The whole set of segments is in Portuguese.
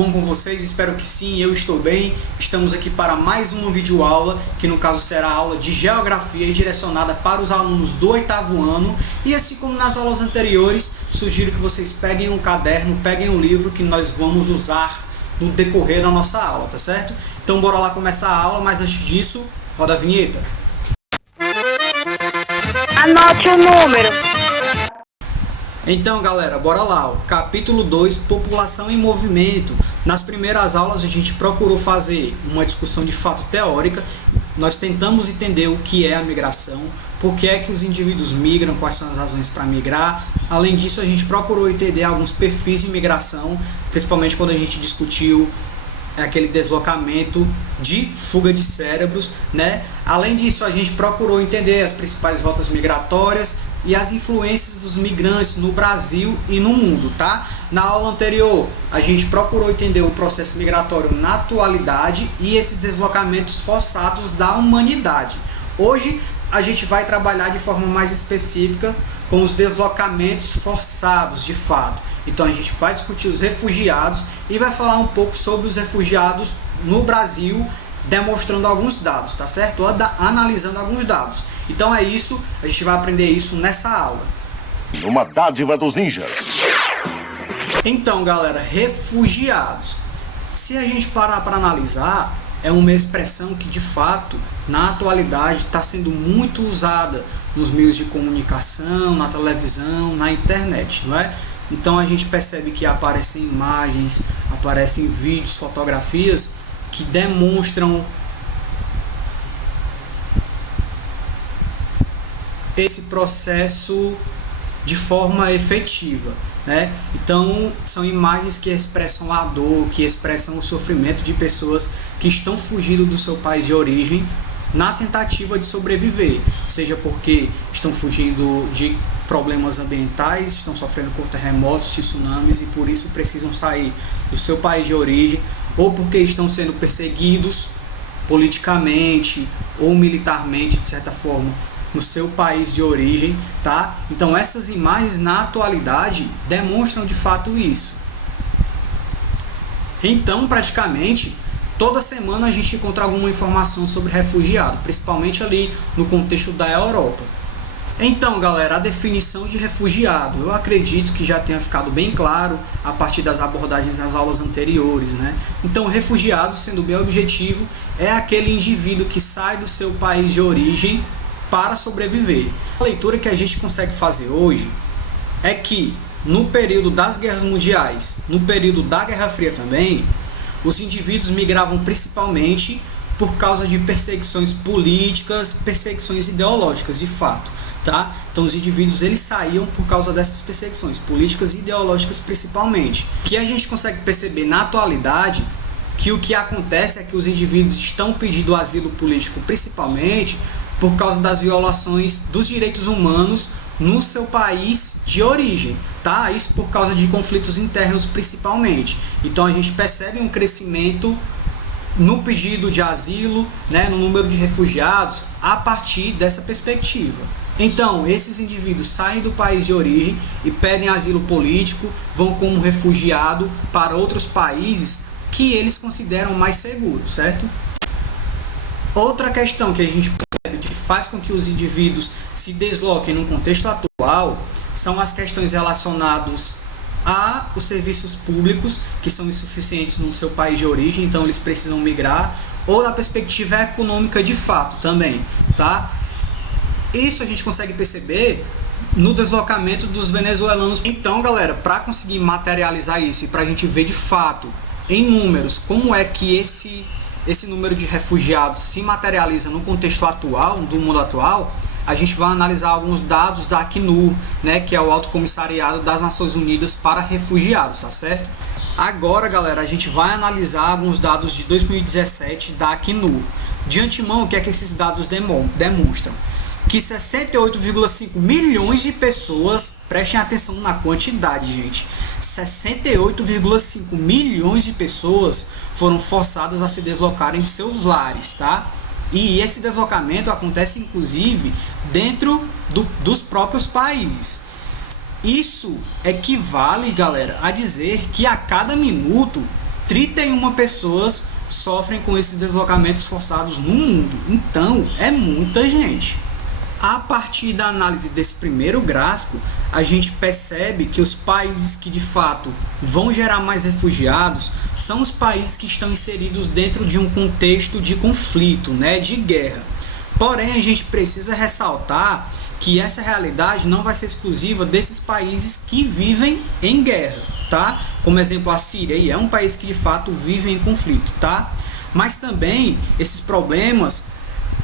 bom com vocês? Espero que sim, eu estou bem. Estamos aqui para mais uma videoaula, que no caso será a aula de Geografia e direcionada para os alunos do 8º ano. E assim como nas aulas anteriores, sugiro que vocês peguem um caderno, peguem um livro que nós vamos usar no decorrer da nossa aula, tá certo? Então bora lá começar a aula, mas antes disso, roda a vinheta. Anote o número. Então galera, bora lá, capítulo 2, População em Movimento. Nas primeiras aulas a gente procurou fazer uma discussão de fato teórica. Nós tentamos entender o que é a migração, por que é que os indivíduos migram, quais são as razões para migrar. Além disso, a gente procurou entender alguns perfis de migração, principalmente quando a gente discutiu aquele deslocamento de fuga de cérebros, né? Além disso, a gente procurou entender as principais rotas migratórias e as influências dos migrantes no Brasil e no mundo, tá? Na aula anterior, a gente procurou entender o processo migratório na atualidade e esses deslocamentos forçados da humanidade. Hoje, a gente vai trabalhar de forma mais específica com os deslocamentos forçados, de fato. Então, a gente vai discutir os refugiados e vai falar um pouco sobre os refugiados no Brasil, demonstrando alguns dados, tá certo? Analisando alguns dados. Então é isso, a gente vai aprender isso nessa aula. Uma dádiva dos ninjas. Então galera, refugiados. Se a gente parar para analisar, é uma expressão que de fato, na atualidade, está sendo muito usada nos meios de comunicação, na televisão, na internet, não é? Então a gente percebe que aparecem imagens, aparecem vídeos, fotografias que demonstram esse processo de forma efetiva, né? Então são imagens que expressam a dor, que expressam o sofrimento de pessoas que estão fugindo do seu país de origem na tentativa de sobreviver, seja porque estão fugindo de problemas ambientais, estão sofrendo com terremotos, tsunamis e por isso precisam sair do seu país de origem, ou porque estão sendo perseguidos politicamente ou militarmente, de certa forma, no seu país de origem, tá? Então essas imagens na atualidade demonstram de fato isso. Então praticamente toda semana a gente encontra alguma informação sobre refugiado, principalmente ali no contexto da Europa. Então galera, a definição de refugiado, eu acredito que já tenha ficado bem claro a partir das abordagens nas aulas anteriores, né? Então refugiado, sendo bem objetivo, é aquele indivíduo que sai do seu país de origem para sobreviver. A leitura que a gente consegue fazer hoje é que no período das guerras mundiais, no período da Guerra Fria também, os indivíduos migravam principalmente por causa de perseguições políticas, perseguições ideológicas, de fato, tá? Então os indivíduos eles saíam por causa dessas perseguições políticas e ideológicas principalmente. Que a gente consegue perceber na atualidade que o que acontece é que os indivíduos estão pedindo asilo político principalmente por causa das violações dos direitos humanos no seu país de origem, tá? Isso por causa de conflitos internos principalmente. Então a gente percebe um crescimento no pedido de asilo, né, no número de refugiados a partir dessa perspectiva. Então esses indivíduos saem do país de origem e pedem asilo político, vão como refugiado para outros países que eles consideram mais seguros, certo? Outra questão que a gente percebe que faz com que os indivíduos se desloquem no contexto atual são as questões relacionadas aos serviços públicos que são insuficientes no seu país de origem, então eles precisam migrar, ou da perspectiva econômica de fato também, tá? Isso a gente consegue perceber no deslocamento dos venezuelanos. Então galera, para conseguir materializar isso e para a gente ver de fato em números como é que esse número de refugiados se materializa no contexto atual, do mundo atual, a gente vai analisar alguns dados da Acnur, né, que é o Alto Comissariado das Nações Unidas para Refugiados, tá certo? Agora, galera, a gente vai analisar alguns dados de 2017 da Acnur. De antemão, o que é que esses dados demonstram? Que 68,5 milhões de pessoas, prestem atenção na quantidade, gente, 68,5 milhões de pessoas foram forçadas a se deslocarem de seus lares, tá? E esse deslocamento acontece inclusive dentro dos próprios países. Isso equivale, galera, a dizer que a cada minuto 31 pessoas sofrem com esses deslocamentos forçados no mundo. Então, é muita gente. A partir da análise desse primeiro gráfico, a gente percebe que os países que de fato vão gerar mais refugiados são os países que estão inseridos dentro de um contexto de conflito, né, de guerra. Porém, a gente precisa ressaltar que essa realidade não vai ser exclusiva desses países que vivem em guerra, tá? Como exemplo, a Síria aí é um país que de fato vive em conflito, tá? Mas também esses problemas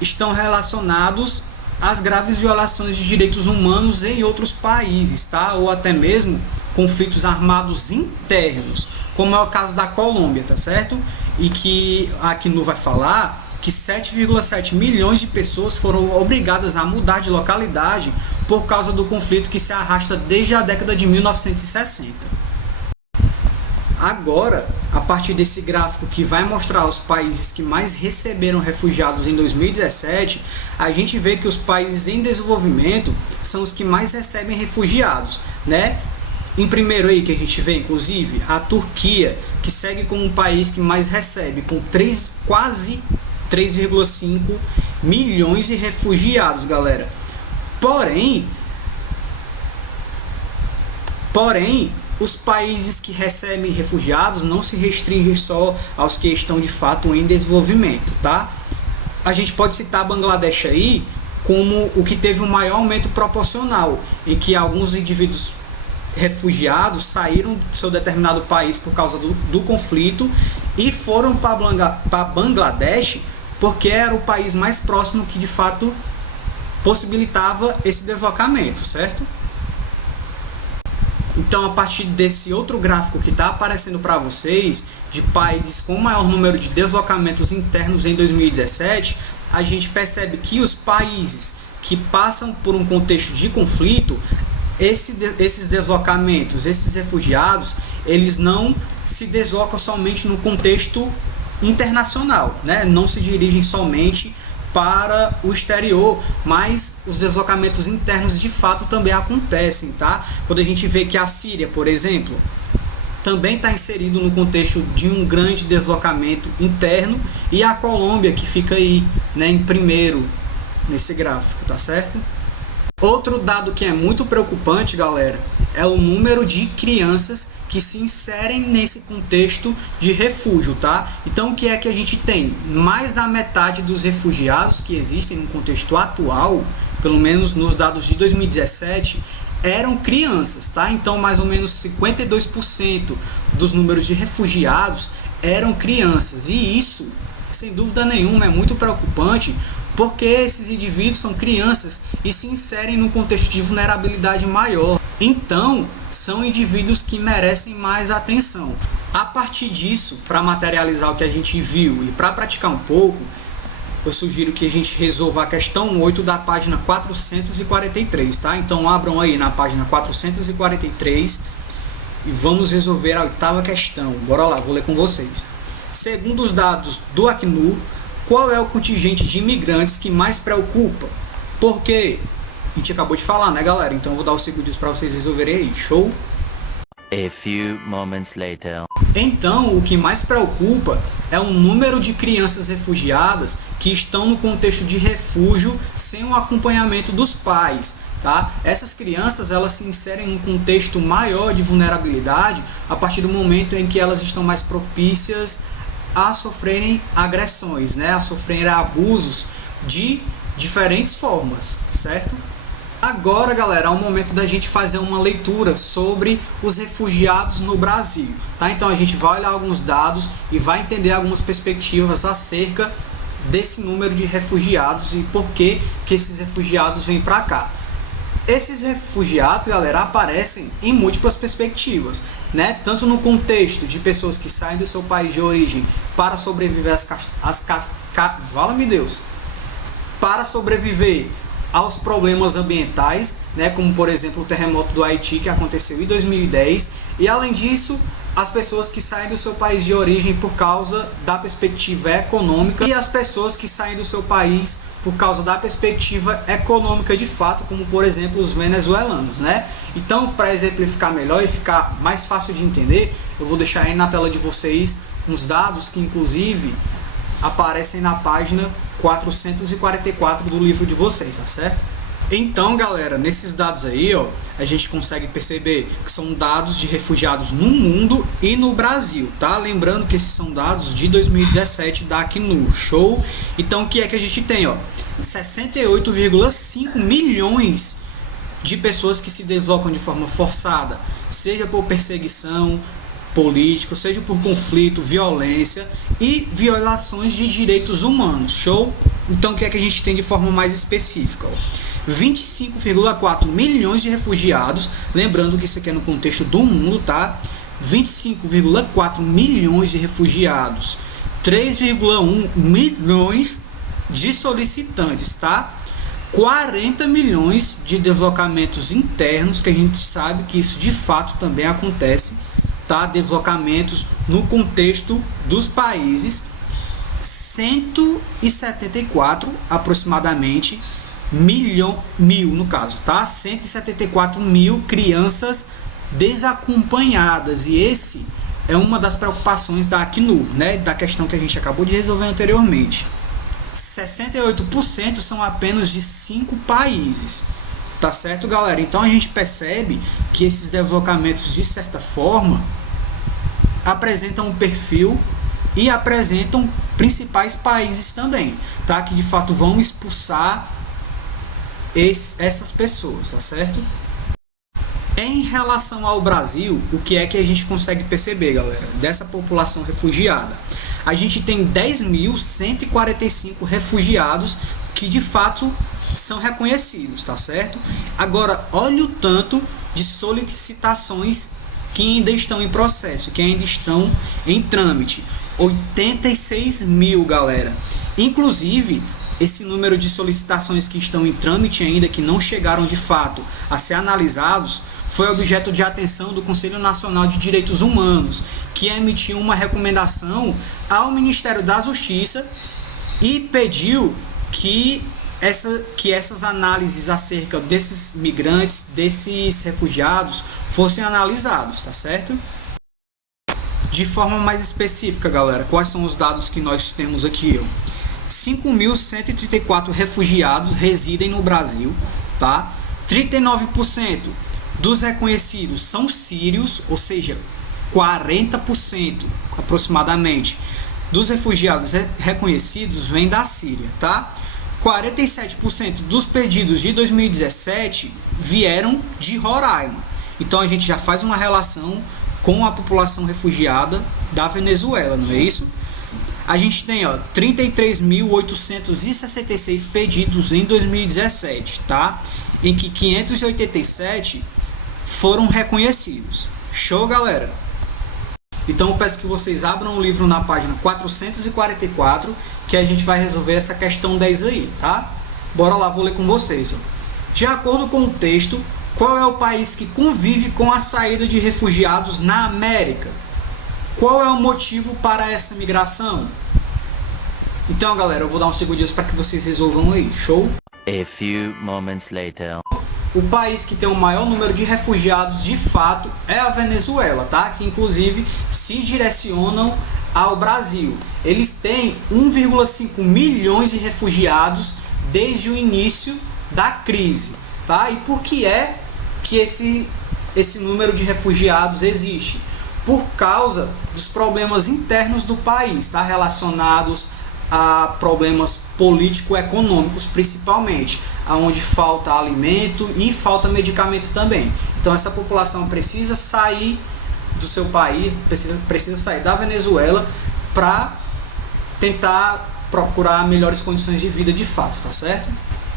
estão relacionados às graves violações de direitos humanos em outros países, tá? Ou até mesmo conflitos armados internos, como é o caso da Colômbia, tá certo? E que a Acnur vai falar que 7,7 milhões de pessoas foram obrigadas a mudar de localidade por causa do conflito que se arrasta desde a década de 1960. Agora, a partir desse gráfico que vai mostrar os países que mais receberam refugiados em 2017, a gente vê que os países em desenvolvimento são os que mais recebem refugiados, né? Em primeiro aí que a gente vê, inclusive, a Turquia, que segue como um país que mais recebe, com quase 3,5 milhões de refugiados, galera. Porém, os países que recebem refugiados não se restringem só aos que estão de fato em desenvolvimento, tá? A gente pode citar Bangladesh aí como o que teve um maior aumento proporcional, em que alguns indivíduos refugiados saíram do seu determinado país por causa do conflito e foram para Bangladesh porque era o país mais próximo que de fato possibilitava esse deslocamento, certo? Então, a partir desse outro gráfico que está aparecendo para vocês, de países com maior número de deslocamentos internos em 2017, a gente percebe que os países que passam por um contexto de conflito, esses deslocamentos, esses refugiados, eles não se deslocam somente no contexto internacional, né? Não se dirigem somente para o exterior, mas os deslocamentos internos de fato também acontecem, tá? Quando a gente vê que a Síria, por exemplo, também está inserido no contexto de um grande deslocamento interno, e a Colômbia, que fica aí, né, em primeiro nesse gráfico, tá certo? Outro dado que é muito preocupante, galera, é o número de crianças que se inserem nesse contexto de refúgio, tá? Então, o que é que a gente tem? Mais da metade dos refugiados que existem no contexto atual, pelo menos nos dados de 2017, eram crianças, tá? Então, mais ou menos 52% dos números de refugiados eram crianças. E isso, sem dúvida nenhuma, é muito preocupante, porque esses indivíduos são crianças e se inserem num contexto de vulnerabilidade maior. Então, são indivíduos que merecem mais atenção. A partir disso, para materializar o que a gente viu e para praticar um pouco, eu sugiro que a gente resolva a questão 8 da página 443, tá? Então, abram aí na página 443 e vamos resolver a 8ª questão. Bora lá, vou ler com vocês. Segundo os dados do Acnur, qual é o contingente de imigrantes que mais preocupa? Por quê? A gente acabou de falar, né, galera? Então eu vou dar os segundinhos para vocês resolverem aí. Show? A few moments later. Então, o que mais preocupa é o número de crianças refugiadas que estão no contexto de refúgio sem o acompanhamento dos pais, tá? Essas crianças, elas se inserem num contexto maior de vulnerabilidade a partir do momento em que elas estão mais propícias a sofrerem agressões, né? A sofrerem abusos de diferentes formas, certo? Agora, galera, é o momento da gente fazer uma leitura sobre os refugiados no Brasil, tá? Então a gente vai olhar alguns dados e vai entender algumas perspectivas acerca desse número de refugiados e por que esses refugiados vêm para cá. Esses refugiados, galera, aparecem em múltiplas perspectivas, né? Tanto no contexto de pessoas que saem do seu país de origem para sobreviver para sobreviver aos problemas ambientais, né? Como por exemplo o terremoto do Haiti que aconteceu em 2010, e além disso as pessoas que saem do seu país de origem por causa da perspectiva econômica e as pessoas que saem do seu país por causa da perspectiva econômica de fato, como por exemplo os venezuelanos, né? Então, para exemplificar melhor e ficar mais fácil de entender, eu vou deixar aí na tela de vocês uns dados que inclusive aparecem na página 444 do livro de vocês, tá certo? Então, galera, nesses dados aí, ó, a gente consegue perceber que são dados de refugiados no mundo e no Brasil, tá? Lembrando que esses são dados de 2017 da Acnur, show? Então, o que é que a gente tem, ó? 68,5 milhões de pessoas que se deslocam de forma forçada, seja por perseguição política, seja por conflito, violência e violações de direitos humanos, show? Então, o que é que a gente tem de forma mais específica, ó? 25,4 milhões de refugiados, lembrando que isso aqui é no contexto do mundo, tá? 25,4 milhões de refugiados, 3,1 milhões de solicitantes, tá? 40 milhões de deslocamentos internos, que a gente sabe que isso de fato também acontece, tá? Deslocamentos no contexto dos países, 174 aproximadamente mil no caso, tá? 174 mil crianças desacompanhadas, e esse é uma das preocupações da Acnur, né? Da questão que a gente acabou de resolver anteriormente. 68% são apenas de 5 países, tá certo, galera? Então a gente percebe que esses deslocamentos, de certa forma, apresentam um perfil e apresentam principais países também, tá? Que de fato vão expulsar essas pessoas, tá certo? Em relação ao Brasil, o que é que a gente consegue perceber, galera, dessa população refugiada? A gente tem 10.145 refugiados que de fato são reconhecidos, tá certo? Agora, olha o tanto de solicitações que ainda estão em processo, que ainda estão em trâmite. 86 mil, galera. Inclusive, esse número de solicitações que estão em trâmite ainda, que não chegaram de fato a ser analisados, foi objeto de atenção do Conselho Nacional de Direitos Humanos, que emitiu uma recomendação ao Ministério da Justiça e pediu que essas análises acerca desses migrantes, desses refugiados, fossem analisados, tá certo? De forma mais específica, galera, quais são os dados que nós temos aqui? 5.134 refugiados residem no Brasil, tá? 39% dos reconhecidos são sírios, ou seja, 40% aproximadamente dos refugiados reconhecidos vêm da Síria, tá? 47% dos pedidos de 2017 vieram de Roraima. Então a gente já faz uma relação com a população refugiada da Venezuela, não é isso? A gente tem 33.866 pedidos em 2017, tá? Em que 587 foram reconhecidos. Show, galera? Então eu peço que vocês abram o livro na página 444, que a gente vai resolver essa questão 10 aí, tá? Bora lá, vou ler com vocês. De acordo com o texto, qual é o país que convive com a saída de refugiados na América? Qual é o motivo para essa migração? Então, galera, eu vou dar uns segundinhos para que vocês resolvam aí, show? A few moments later. O país que tem o maior número de refugiados de fato é a Venezuela, tá? Que inclusive se direcionam ao Brasil. Eles têm 1,5 milhões de refugiados desde o início da crise, tá? E por que é que esse número de refugiados existe? Por causa dos problemas internos do país, tá? Relacionados a problemas político-econômicos principalmente, onde falta alimento e falta medicamento também. Então essa população precisa sair do seu país, precisa sair da Venezuela para tentar procurar melhores condições de vida de fato, tá certo?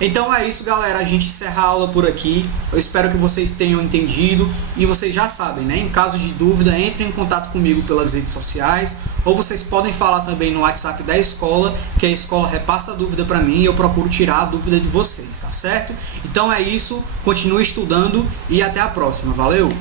Então é isso, galera, a gente encerra a aula por aqui. Eu espero que vocês tenham entendido e vocês já sabem, né? Em caso de dúvida, entrem em contato comigo pelas redes sociais, ou vocês podem falar também no WhatsApp da escola, que a escola repassa a dúvida para mim e eu procuro tirar a dúvida de vocês, tá certo? Então é isso, continue estudando e até a próxima, valeu!